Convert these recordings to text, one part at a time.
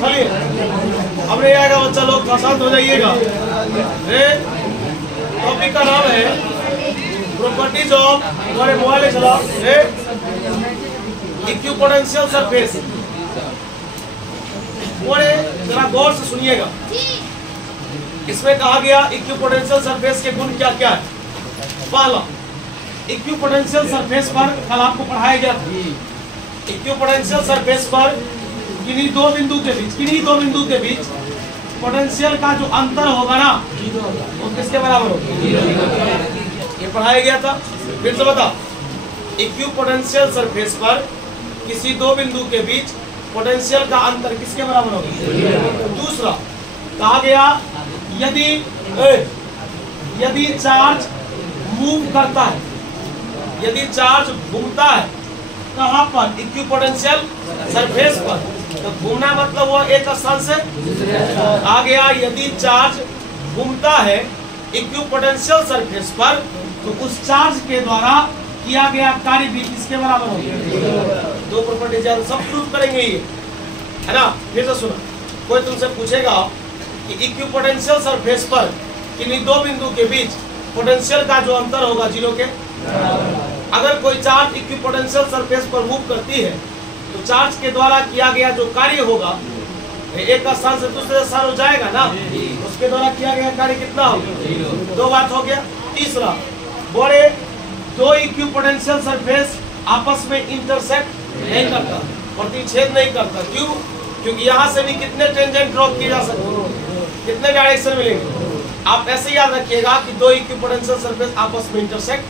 चलिए अब नहीं आएगा बच्चा लोग, शांत हो जाइएगा। टॉपिक का नाम है प्रॉपर्टीज ऑफ, हमारे मोबाइल चलाओ, इक्विपोटेंशियल सरफेस। जरा गौर से सुनिएगा, इसमें कहा गया इक्विपोटेंशियल सरफेस के गुण क्या क्या है। पहला, इक्विपोटेंशियल सरफेस पर कल आपको पढ़ाया गया था, इक्विपोटेंशियल सरफेस पर किन्हीं दो बिंदु के बीच पोटेंशियल का जो अंतर होगा ना वो किसके बराबर होगा, ये पढ़ाया गया था। फिर से बता, इक्विपोटेंशियल सरफेस पर किसी दो बिंदु के बीच पोटेंशियल का अंतर किसके बराबर होगा। दूसरा, कहा गया यदि चार्ज मूव करता है, यदि चार्ज घूमता है कहाँ पर, इक्विपोटेंशियल सरफेस पर, तो घूमना मतलब वो एक स्थान से आ गया। यदि चार्ज घूमता है इक्विपोटेंशियल सरफेस पर तो उस चार्ज के द्वारा किया गया कार्य भी किसके बराबर होगा। दो प्रॉपर्टी सब प्रूफ करेंगे ये, है ना। फिर से सुनो, कोई तुमसे पूछेगा कि इक्विपोटेंशियल सरफेस पर किन्हीं दो बिंदु के बीच पोटेंशियल का जो अंतर होगा जीरो के, अगर कोई चार्ज इक्विपोटेंशियल सरफेस पर मूव करती है तो चार्ज के द्वारा किया गया जो कार्य होगा एक स्थान से दूसरे स्थान हो जाएगा ना, उसके द्वारा किया गया कार्य कितना होगा। दो बात हो गया। तीसरा, बोले दो इक्विपोटेंशियल सरफेस आपस में इंटरसेक्ट नहीं करता, प्रतिच्छेद नहीं करता। क्यों? क्योंकि यहाँ से भी कितने टेंजेंट ड्रॉप किए जा सकते हैं, कितने डायरेक्शन मिलेंगे। आप ऐसे याद रखिएगा कि दो इक्विपोटेंशियल सरफेस आपस में इंटरसेक्ट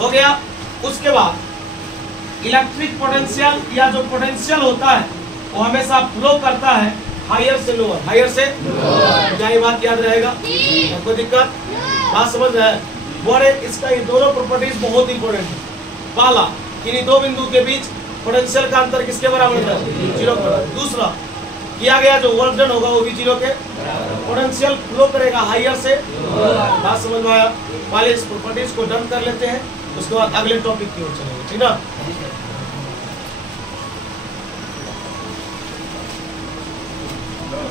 हो गया। उसके बाद इलेक्ट्रिक पोटेंशियल या जो पोटेंशियल होता है वो हमेशा फ्लो करता है हायर से लोअर, हायर से क्या ये बात याद रहेगा, कोई दिक्कत, बात समझ रहे हैं। बोले इसका ये दोनों प्रॉपर्टीज बहुत इंपॉर्टेंट है। पहला, किन्हीं दो बिंदु के बीच पोटेंशियल का अंतर किसके बराबर होता है, जीरो पर। दूसरा, किया गया जो वर्क डन होगा वो भी जीरो के, पोटेंशियल फ्लो करेगा हायर से। बात समझ में आया। पहले इस प्रॉपर्टीज को डन कर लेते हैं, उसके बाद अगले टॉपिक की ओर चलेंगे, ठीक ना।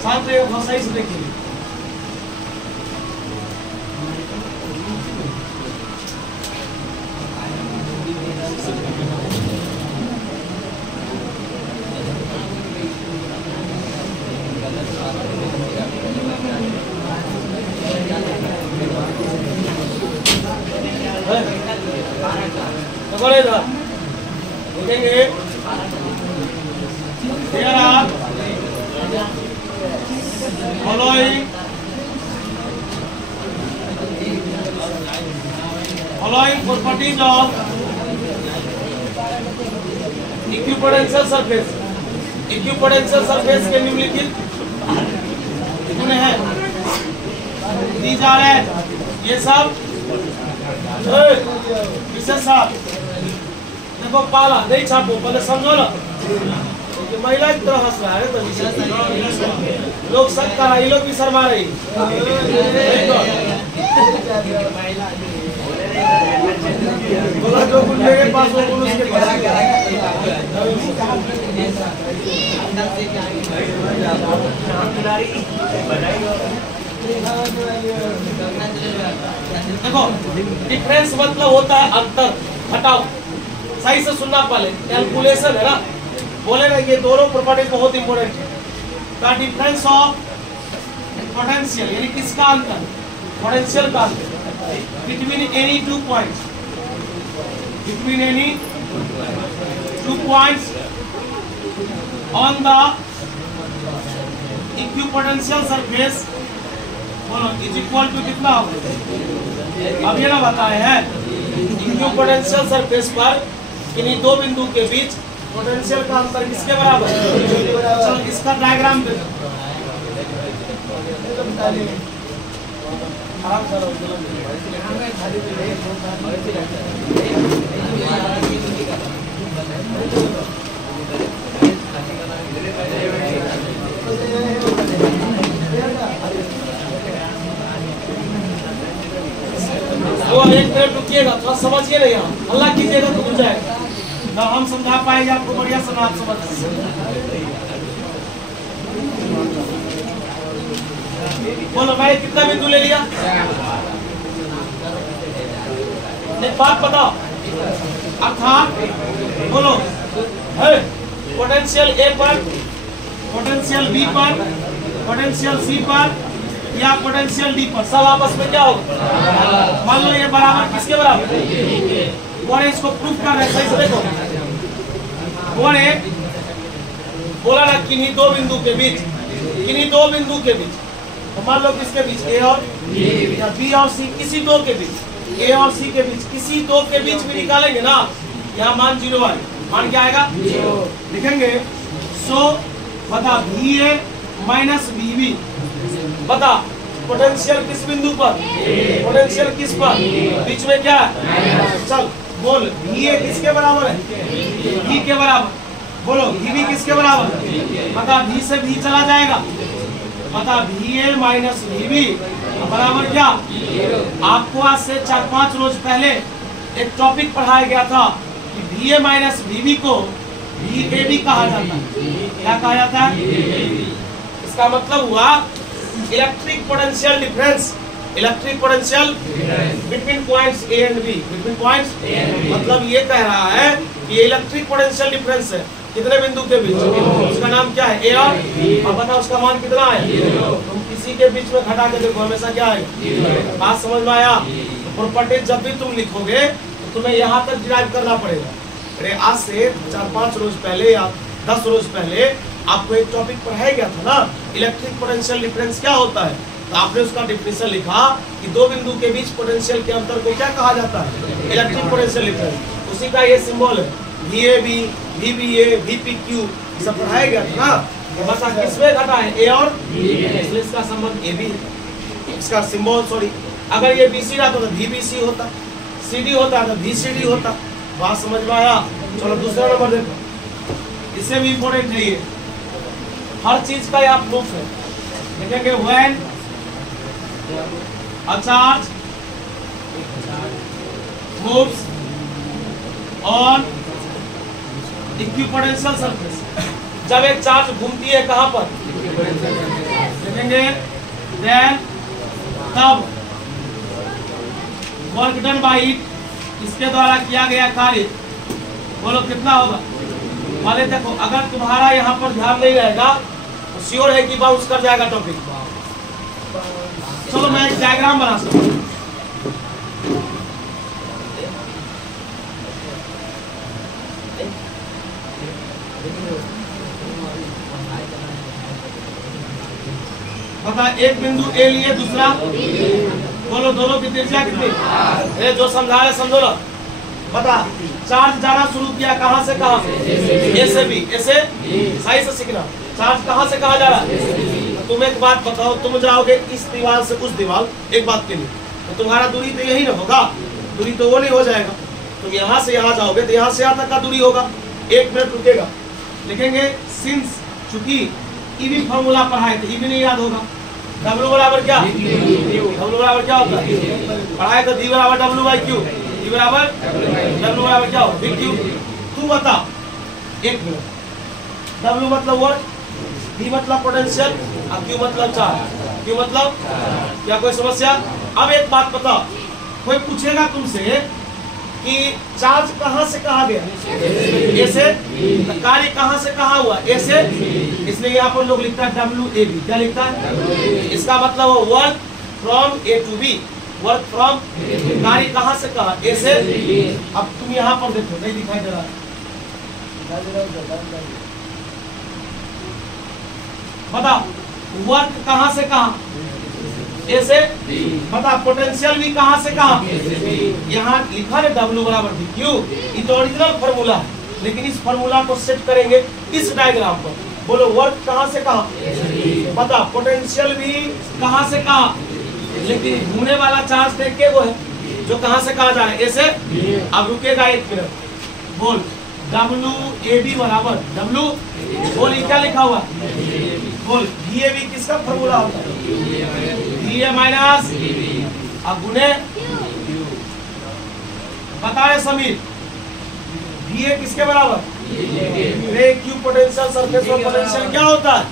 शांत रहिए, सही से देखिए। देखेंगे following properties of equipotential surface. Equipotential surface के निम्नलिखित कितने हैं, दी जा रहे हैं। ये सब विशेष देखो, पाला नहीं छापो, पहले समझो ना। महिला की तरह हंस रहा है तो लोग सब कर रही, लोग भी शर्मा रही। बोला जो कुछ मेरे पास हो कुछ उसके पास। देखो, डिफरेंस मतलब होता है अंतर, हटाओ। सही से सुनना, पहले कैलकुलेशन है ना, बोले ना ये दोनों प्रॉपर्टीज बहुत इंपॉर्टेंट है। द डिफरेंस ऑफ पोटेंशियल यानी किसका अंतर, पोटेंशियल का अंतर between any two points, between any two points on the equipotential surface is equal to कितना होगा। अब ये ना बताए हैं इक्विपोटेंशियल सरफेस पर किन्हीं दो बिंदु के बीच पोटेंशियल का अंतर किसके बराबर है। चलो इसका डायग्राम दे वो एक मिनट रुकिएगा, थोड़ा समझिए ना, यहाँ हल्ला कीजिएगा तो हो जाएगा ना, हम समझा पाएंगे आपको बढ़िया से, आप समझ बोलो भाई कितना बिंदु ले लिया? एक बात बताओ, अर्थात बोलो पोटेंशियल ए पर, पोटेंशियल बी पर, पोटेंशियल सी पर या पोटेंशियल डी पर, सब आपस में क्या होगा? मान लो ये बराबर किसके बराबर? और इसको प्रूफ कर रहे हैं, सही से देखो। और बोला ना किन्हीं दो बिंदु के बीच, किन्हीं दो बिंदु के बीच, तो मान लो किसके बीच? ए और या बी और सी, किसी दो के बीच, ए और सी के बीच, किसी दो के बीच भी निकालेंगे ना, यहाँ मान 0 1, मान क्या आएगा? लिखेंगे। सो बता V A minus V B, बता पोटेंशियल किस बिंदु पर? पोटेंशियल किस पर? बीच में क्या है? चल बोल, वी ए किसके बराबर है? वी के बराबर। बोलो वी बी किसके बराबर? बता वी से वी चला जाएगा, बता V A minus V B बराबर क्या? आपको आज से 4-5 रोज पहले एक टॉपिक पढ़ाया गया था कि V A minus V B को वी ए बी कहा जाता है। क्या कहा जाता है? इसका मतलब हुआ electric potential difference, electric potential between points A and B, between points, मतलब ये कह रहा है कि इलेक्ट्रिक पोटेंशियल डिफरेंस है कितने बिंदु के बीच? उसका नाम क्या है? ए और अब बता उसका मान कितना है? तुम किसी के बीच में घटा के देखो, हमेशा क्या है? बात समझ में आया? प्रॉपर्टी जब भी तुम लिखोगे तो तुम्हें यहाँ तक डिराइव करना पड़ेगा। अरे आज से 4-5 रोज पहले या 10 रोज पहले आपको एक टॉपिक पढ़ाया गया था ना, इलेक्ट्रिक पोटेंशियल डिफरेंस क्या होता है, तो आपने उसका डिफिनेशन लिखा कि दो बिंदु के बीच पोटेंशियल के अंतर को क्या कहा जाता है? Electric potential difference. उसी का ये सिंबल है VAB, VBA, VPQ, सब पढ़ाया गया था ना। बस किसमें घटा है? ए और इसलिए इसका संबंध AB है, इसका सिंबल सॉरी। अगर ये BC रहता तो VBC होता, CD होता तो VCD होता। बात समझ में आया? चलो दूसरा नंबर देखो, इससे भी इम्पोर्टेंट है ये, हर चीज का यहाँ प्रूफ है। देखेंगे when a charge moves on equipotential surface, जब एक चार्ज घूमती है कहां पर? देखेंगे देन तब वर्क डन बाय इट, इसके द्वारा किया गया कार्य बोलो कितना होगा? माने देखो अगर तुम्हारा यहाँ पर ध्यान नहीं रहेगा तो श्योर है कि बाउंस कर जाएगा टॉपिक। चलो मैं एक डायग्राम बना सकता हूँ। बता एक बिंदु ए लिए, दूसरा बोलो दोनों की त्रिज्या कितनी? जो समझा रहे समझो ना। बता चार्ज जाना शुरू किया कहां से कहां? ए से बी, ऐसे सही से सीखना। चार्ज कहां से कहां जा रहा है? तुम एक बात बताओ, तुम जाओगे इस दीवार से उस दीवार एक बात के लिए, तो तुम्हारा दूरी तो यही ना होगा, दूरी तो वो नहीं हो जाएगा। तुम यहाँ से यहाँ जाओगे तो यहाँ से यहाँ तक का दूरी होगा, 1 मिनट रुकेगा। लिखेंगे सिंस, चूंकि ईवी फॉर्मूला पढ़ाए थे, ईवी नहीं याद होगा। W बराबर क्या? W बराबर क्या होता है? पढ़ाए तो D बराबर W/Q, D बराबर W बराबर क्या होगा? VQ। तू बता 1 मिनट। W मतलब वर्क, D मतलब पोटेंशियल और Q मतलब चार्ज। Q मतलब क्या? कोई समस्या? अब एक बात बता, कोई पूछेगा तुमसे कि चार्ज कहां से कहां गया? ए से। कार्य कहां से कहां हुआ? ए से। इसलिए यहाँ पर लोग लिखता है WAB। क्या लिखता है? इसका मतलब work from A to B, work from, कार्य कहां से कहां? ए से। अब तुम यहाँ पर देखो, नहीं दिखाई दे रहा, बता वर्क कहां से कहां? ए से। बता पोटेंशियल भी कहां से कहां? यहाँ लिखा है W बराबर VQ, ये तो ओरिजिनल फॉर्मूला है, लेकिन इस फॉर्मूला को सेट करेंगे इस डायग्राम पर। बोलो वर्क कहां से कहां? बता पोटेंशियल भी कहां से कहां? लेकिन घूमने वाला चार्ज देख के वो है जो कहां से कहां जा रहा है? ए से। अब रुकेगा 1 मिनट। बोल WAB बराबर W, बोल क्या लिखा हुआ? बोल VAB किसका फॉर्मूला होता है? VA माइनस अब गुने, बता रहे समीर VA किसके बराबर? रे Q पोटेंशियल सरफेस पर पोटेंशियल क्या होता है?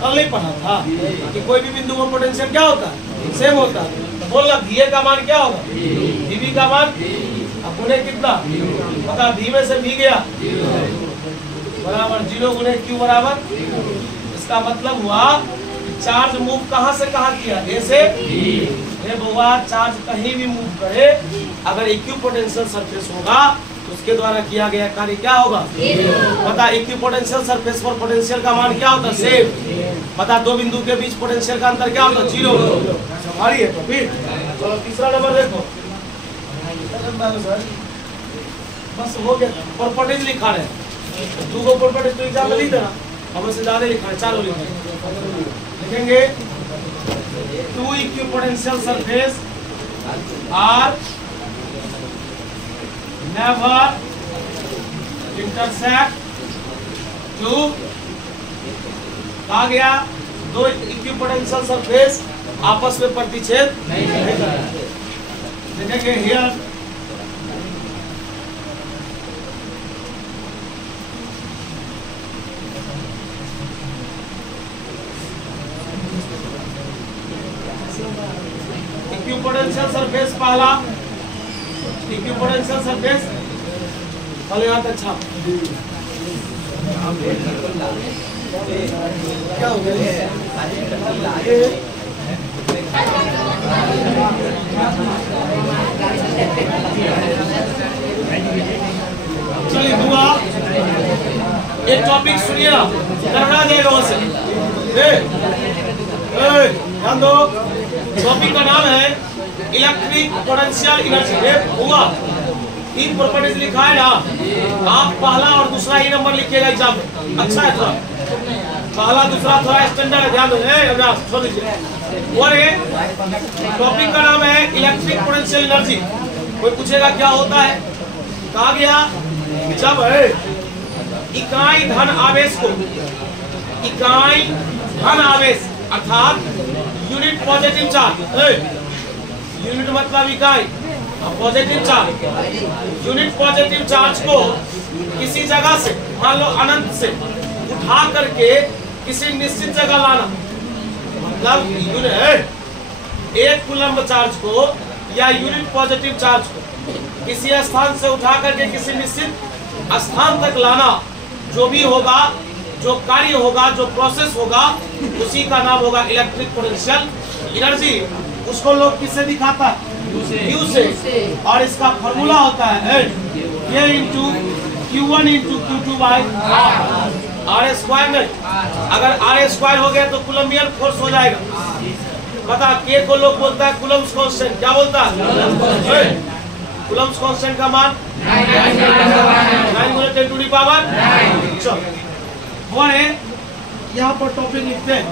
कल नहीं पढ़ा था कि कोई भी बिंदु में पोटेंशियल क्या होता है, सेम होता है। तो बोलना VA का मान क्या होगा, VB का मान अपने कितना पता, V में से V गया बराबर 0 गुने Q बराबर। इसका मतलब हुआ चार्ज मूव कहां से कहां किया, A से B। बुआ चार्ज कहीं भी मूव करे, अगर इक्विपोटेंशियल सरफेस होगा तो उसके द्वारा किया गया कार्य क्या होगा, पता। इक्विपोटेंशियल सरफेस पर पोटेंशियल का मान क्या होता है, सेम। पता दो बिंदु के बीच पोटेंशियल का अंतर क्या होता है, 0। सवारी है तो फिर चलो तीसरा नंबर देखो। बस हो गया, प्रॉपर्टीज लिखा है, 2 प्रॉपर्टीज तो एग्जाम में नहीं देना, अब से ज्यादा लिखा है, चारों लिखेंगे। 2 equipotential surface are never intersect to कहा गया 2 इक्विपोटेंशियल सरफेस आपस में प्रतिच्छेद नहीं करते। देखेंगे हियर इक्विपोटेंशियल सरफेस पहला, इक्विपोटेंशियल सरफेस पहले यहाँ तक छाप क्या हो गया, चलिए हुआ एक टॉपिक सुनिए ना, करना देगा वैसे ध्यान दो। टॉपिक का नाम है इलेक्ट्रिक पोटेंशियल एनर्जी। हुआ 3 प्रॉपर्टीज लिखा है ना, आप पहला और दूसरा ही नंबर लिखिएगा एग्जाम में, अच्छा है थोड़ा, पहला दूसरा थोड़ा स्टैंडर्ड है, ध्यान दो छोड़ दीजिए। और ये टॉपिक का नाम है इलेक्ट्रिक पोटेंशियल एनर्जी। कोई पूछेगा क्या होता है, कहा गया जब इकाई धन आवेश को, इकाई धन आवेश अर्थात यूनिट पॉजिटिव चार्ज, यूनिट मतलब इकाई, positive charge, unit positive charge को किसी जगह से मान लो अनंत से उठा करके किसी निश्चित जगह लाना, मतलब यूनिट एक कूलम्ब चार्ज को या यूनिट पॉजिटिव चार्ज को किसी स्थान से उठा करके किसी निश्चित स्थान तक लाना, जो भी होगा, जो कार्य होगा, जो प्रोसेस होगा, उसी का नाम होगा इलेक्ट्रिक पोटेंशियल एनर्जी। उसको लोग किससे दिखाता है, Q से, और इसका फॉर्मूला होता है ये into Q1 into Q2 by R square. नहीं, अगर R स्क्वायर हो गया तो कूलम्बियन फोर्स हो जाएगा। पता K को लोग बोलता है कूलम्ब्स कांस्टेंट, क्या बोलता है, कूलम्ब्स कांस्टेंट का मान 9 गुणे 10 टू द पावर 9। चलो वो है यहाँ पर टॉपिक लिखते हैं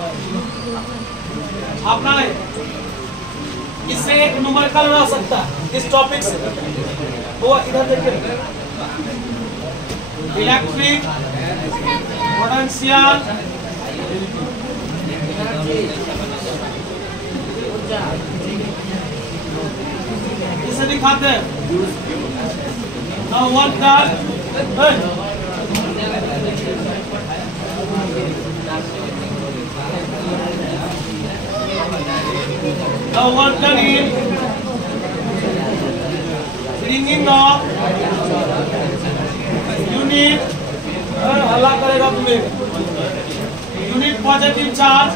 अपना नहीं, इससे एक न्यूमेरिकल बना सकता है इस टॉपिक से। तो इधर देखिए इलेक्ट्रिक पोटेंशियल इसे दिखाते हैं। Now what that now what done is bringing up unit हल्ला करेगा तुम्हें, unit positive charge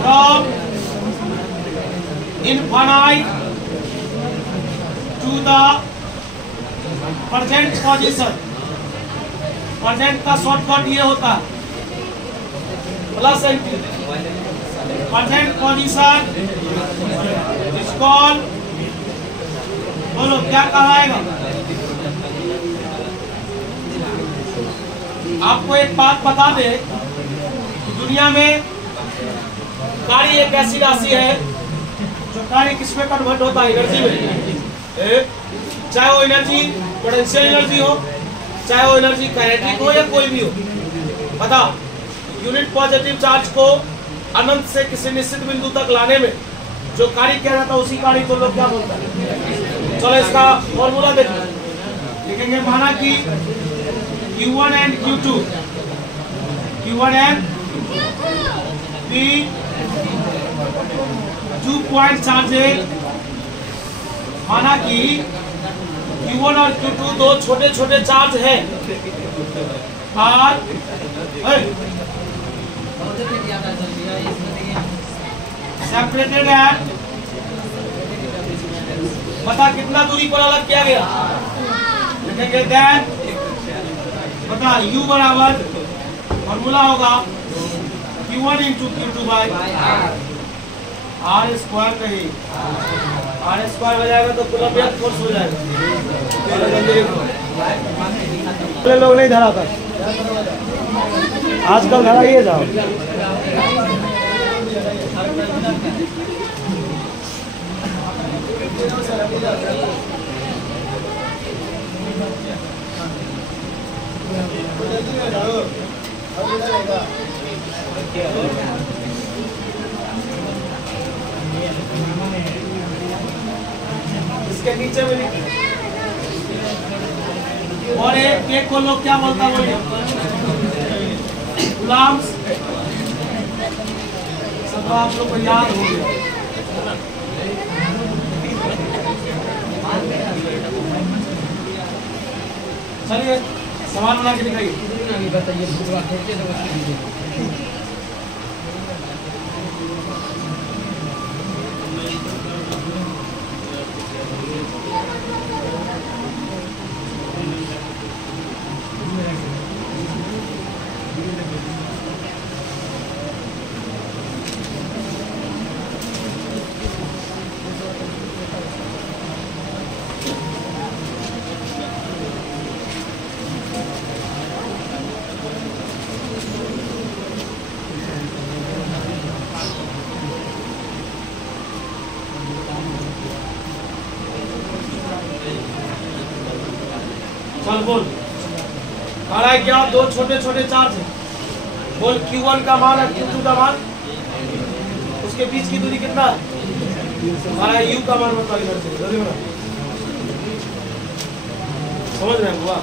from infinite to the present position। present का शॉर्टकट ये होता है plus present position is called, बोलो क्या कहलाएगा। आपको एक बात बता दे, दुनिया में कार्य एक ऐसी राशि है जो कार्य किसमें कन्वर्ट होता है, एनर्जी में। चाहे वो एनर्जी पोटेंशियल एनर्जी हो, चाहे वो एनर्जी काइनेटिक हो या कोई भी हो। पता यूनिट पॉजिटिव चार्ज को अनंत से किसी निश्चित बिंदु तक लाने में जो कार्य किया जाता है उसी कार्य को लोग क्या बोलते हैं। चलो इसका फॉर्मूला देखो, लिखेंगे माना कि Q1 and Q2, Q1 and P 2 point charges, माना कि Q1 और Q2 दो छोटे छोटे चार्ज हैं और सेपरेटेड है। बता कितना दूरी पर अलग किया गया, लिखेंगे देन बता U बराबर फॉर्मूला होगा Q1 into Q2 by R square, नहीं R स्क्वायर हो जाएगा तो कूलम्बियन फोर्स हो जाएगा। लोग नहीं धरा था, आजकल धराइए जाओ। इसके नीचे में और एक को लोग क्या बोलता बोलिए, गुलाम्स। सब आप लोग को याद हो गया। चलिए सवाल बना के दिखाइए। चल बोल, आ क्या दो छोटे छोटे चार्ज है, बोल Q1 का मान है Q2 का मान, उसके बीच की दूरी कितना है, हमारा U का मान बता इधर से, जल्दी बता। समझ रहे हैं हुआ?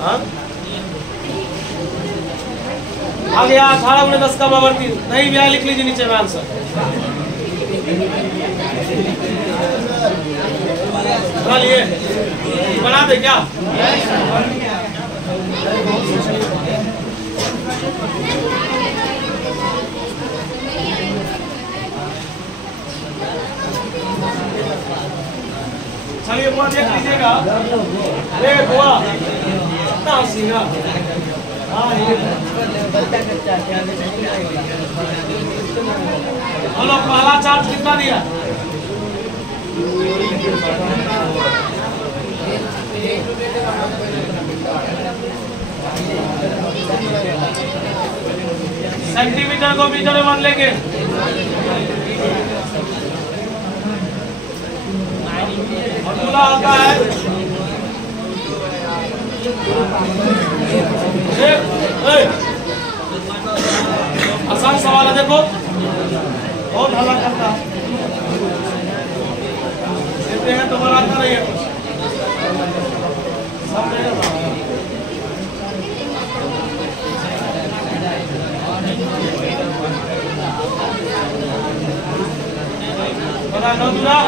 हाँ आ गया 18×10 का पावर 3, नहीं भी लिख लीजिए नीचे में आंसर। बना लिए, बना दे क्या? चलिए बुआ देख लीजिएगा। अरे बुआ कितना हंसीगा। हेलो पहला चार्ज कितना दिया? सेंटीमीटर को मीटर में मान लेंगे। फॉर्मूला आता है आसान सवाल है, देखो बहुत हल्ला करता है, देते हैं तो बनाता नहीं है सब बता नौ दूरा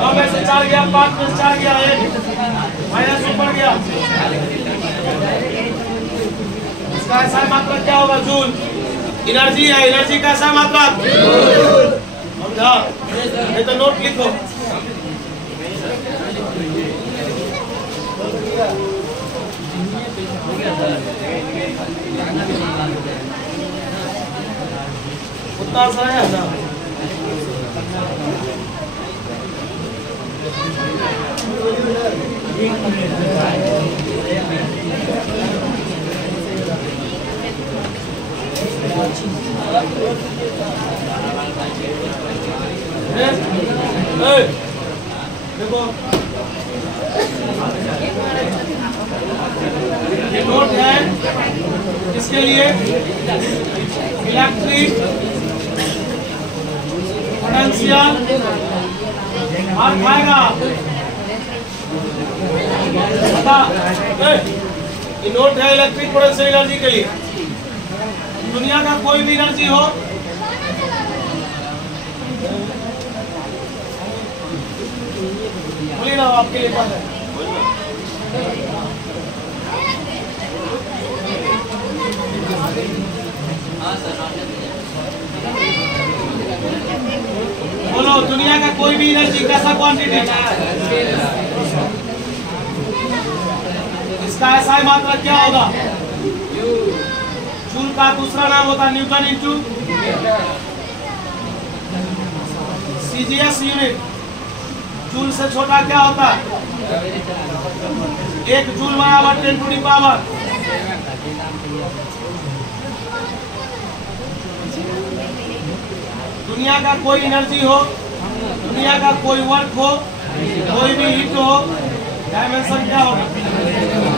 अब ऐसे 4 गया, 5 में 4 गया, 1 माइनस ऊपर गया, इसका ऐसा मात्रा क्या होगा? जूल। एनर्जी है, एनर्जी का ऐसा मात्रा समझा? नहीं तो नोट लिखो। उतना आसान है ना? देखो ये नोट है किसके लिए? इलेक्ट्रिक पोटेंशियल मार खाएगा, बता ये नोट है इलेक्ट्रिक पोटेंशियल एनर्जी के लिए। दुनिया का कोई भी एनर्जी हो, बोलिए ना, आपके लिए बात है। बोलो, दुनिया का कोई भी एनर्जी कैसा क्वांटिटी, इसका एसआई मात्रा क्या होगा? जूल का दूसरा नाम होता है Newton into CGS unit. Joule से छोटा क्या होता है? 1 जूल बराबर 10 टू द पावर। दुनिया का कोई एनर्जी हो, दुनिया का कोई वर्क हो, कोई भी हीट हो, डायमेंशन क्या होगा?